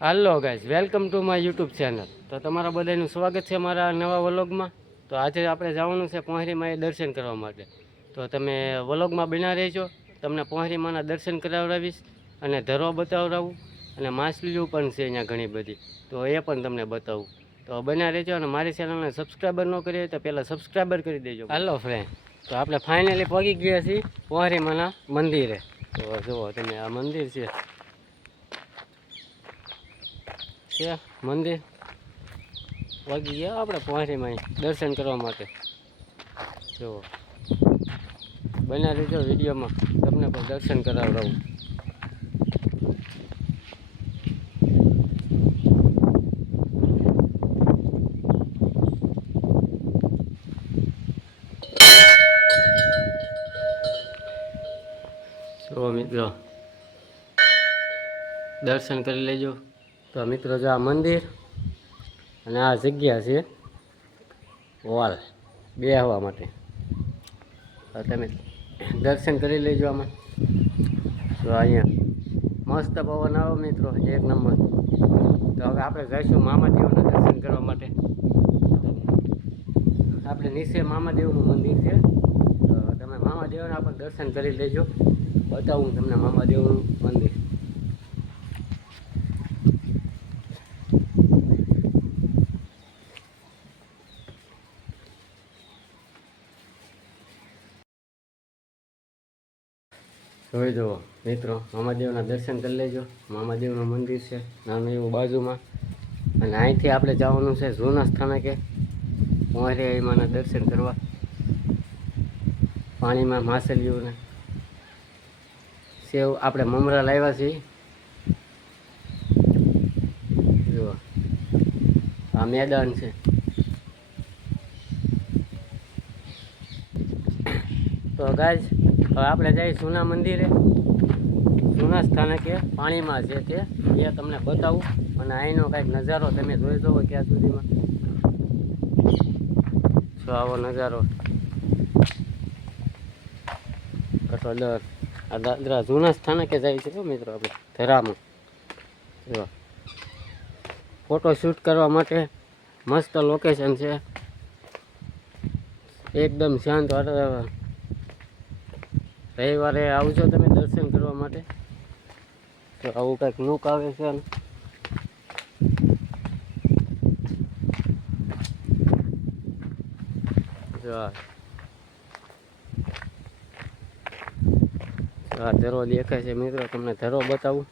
Hello guys, welcome to my YouTube channel. તો તમારા બધાનું સ્વાગત છે મારા નવા વ્લોગમાં. તો આજે આપણે જવાનું છે પોહરીમાં દર્શન કરવા માટે. તો તમે વ્લોગમાં બના રહેજો. તમને પોહરીમાંના દર્શન કરાવડાવીશ અને ધરો બતાવડાવું અને માછલીઓ પણ છે અહીંયા ઘણી બધી, તો એ પણ તમને બતાવું. તો બના રહેજો અને મારી ચેનલને સબસ્ક્રાઈબર ન કરી હોય તો પહેલાં સબસ્ક્રાઈબર કરી દેજો. હાલો ફ્રેન્ડ, તો આપણે ફાઇનલી પહોંચી ગયા છીએ પોહરીમાંના મંદિરે. તો જુઓ તમે, આ મંદિર છે મંદિર વાગી ગયા આપણે પોહરીમાં દર્શન કરવા માટે. જુઓ, બના રહેજો વિડીયોમાં, તમને પણ દર્શન કરાવડાવું. જુઓ મિત્રો, દર્શન કરી લેજો. તો મિત્રો, જો આ મંદિર અને આ જગ્યા છે હોલ બેસવા માટે. તો તમે દર્શન કરી લેજો આમાં. તો અહીંયા મસ્ત પવન આવો મિત્રો, એક નંબર. તો હવે આપણે જઈશું મામાદેવના દર્શન કરવા માટે. આપણે નીચે મામાદેવનું મંદિર છે, તો તમે મામાદેવના પણ દર્શન કરી લેજો. બતાવું તમને મામાદેવનું મંદિર. જોઈ જુઓ મિત્રો, મામાદેવના દર્શન કરી લેજો. મામાદેવનું મંદિર છે નાનું એવું બાજુમાં. અને અહીંથી આપણે જવાનું છે જૂના સ્થાનકે પોહરીમાંના દર્શન કરવા. પાણીમાં માછલીઓને સેવ આપણે મમરા લાવ્યા છીએ. જુઓ, આ મેદાન છે. તો ગાઈઝ, હવે આપણે જઈએ જૂના મંદિરે. જૂના સ્થાનકે પાણીમાં છે તે એ તમને બતાવું. અને અહીંનો કાંઈક નજારો તમે જોઈ જવો ત્યાં સુધીમાં. જો આવો નજારો કટોદર. આ દાદરા જૂના સ્થાનકે જાય છે મિત્રો, આપણે ધરામાં. જો ફોટો શૂટ કરવા માટે મસ્ત લોકેશન છે, એકદમ શાંત વાતાવરણ. રવિવારે આવજો તમે દર્શન કરવા માટે. તો આવું કંઈક લુક આવે છે. જો આ ધરો દેખાય છે મિત્રો, તમને ધરો બતાવું.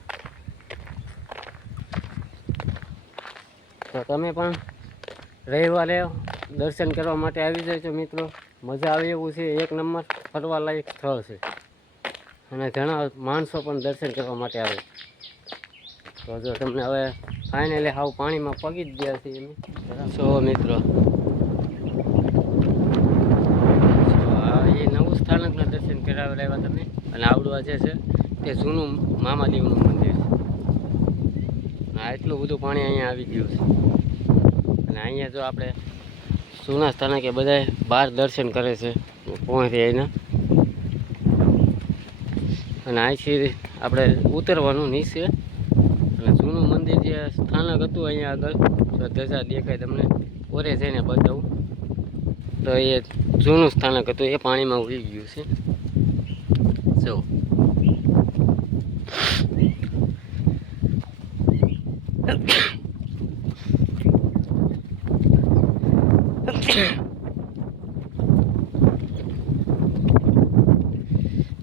તો તમે પણ રવિવારે દર્શન કરવા માટે આવી જજો મિત્રો. મજા આવે એવું છે, એક નંબર ફરવા લાયક સ્થળ છે. અને ઘણા માણસો પણ દર્શન કરવા માટે આવે. તો જો તમને હવે ફાઇનલી હાવ પાણીમાં પગી જ ગયા છે એમ. જો મિત્રો, એ નવું સ્થાનકના દર્શન કરાવેલા તમે. અને આવડું આ જે છે તે જૂનું મામાદેવનું મંદિર છે. આ એટલું બધું પાણી અહીંયા આવી ગયું છે. અને અહીંયા જો આપણે જૂના સ્થાનકે બધા બહાર દર્શન કરે છે પહોંચી અહીંના. અને અહીંથી આપણે ઉતરવાનું નીચે. અને જૂનું મંદિર જે સ્થાનક હતું અહીંયા આગળ, જો ધજા દેખાય તમને, ઓરે જઈને બતાવું. તો એ જૂનું સ્થાનક હતું, એ પાણીમાં ઉડી ગયું છે. જો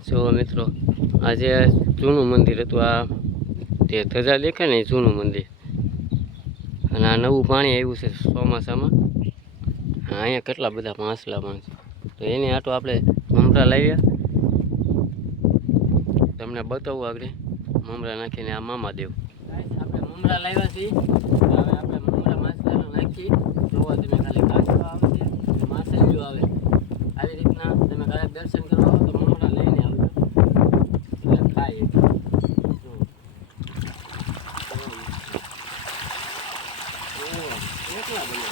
જો મિત્રો, આ જે જૂનું મંદિર હતું, આ તે ધજા દેખાય ને એ જૂનું મંદિર. અને આ નવું પાણી આવ્યું છે ચોમાસામાં. અહીંયા કેટલા બધા માછલા પણ છે. તો એની આટો આપણે મમરા લાવ્યા, તમને બતાવું આગળ. મમરા નાખીને આ મામાદેવ આપણે મમરા લાવ્યા છીએ. હવે આપણે મમરા માછલાનો નાખી. જોવા તમે ખાલી કાચો આવે છે, માછલીઓ આવે. આવી રીતના તમે કાલે દર્શન કરવા આવો તો મમરા લઈને આવજો, એટલે ખાય. કેટલા બને.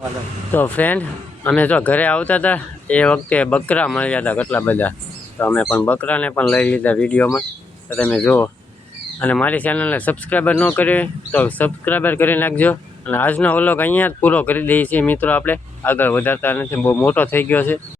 તો ફ્રેન્ડ અમે જો ઘરે આવતા હતા એ વખતે બકરા મળ્યા હતા કેટલા બધા, તો અમે પણ બકરાને પણ લઈ લીધા વિડીયોમાં, તો તમે જુઓ. અને મારી ચેનલને સબસ્ક્રાઈબર ન કરી તો સબસ્ક્રાઈબર કરી નાખજો. અને આજનો વ્લોગ અહીંયા જ પૂરો કરી દઈએ છીએ મિત્રો. આપણે આગળ વધારતા નથી, બહુ મોટો થઈ ગયો છે.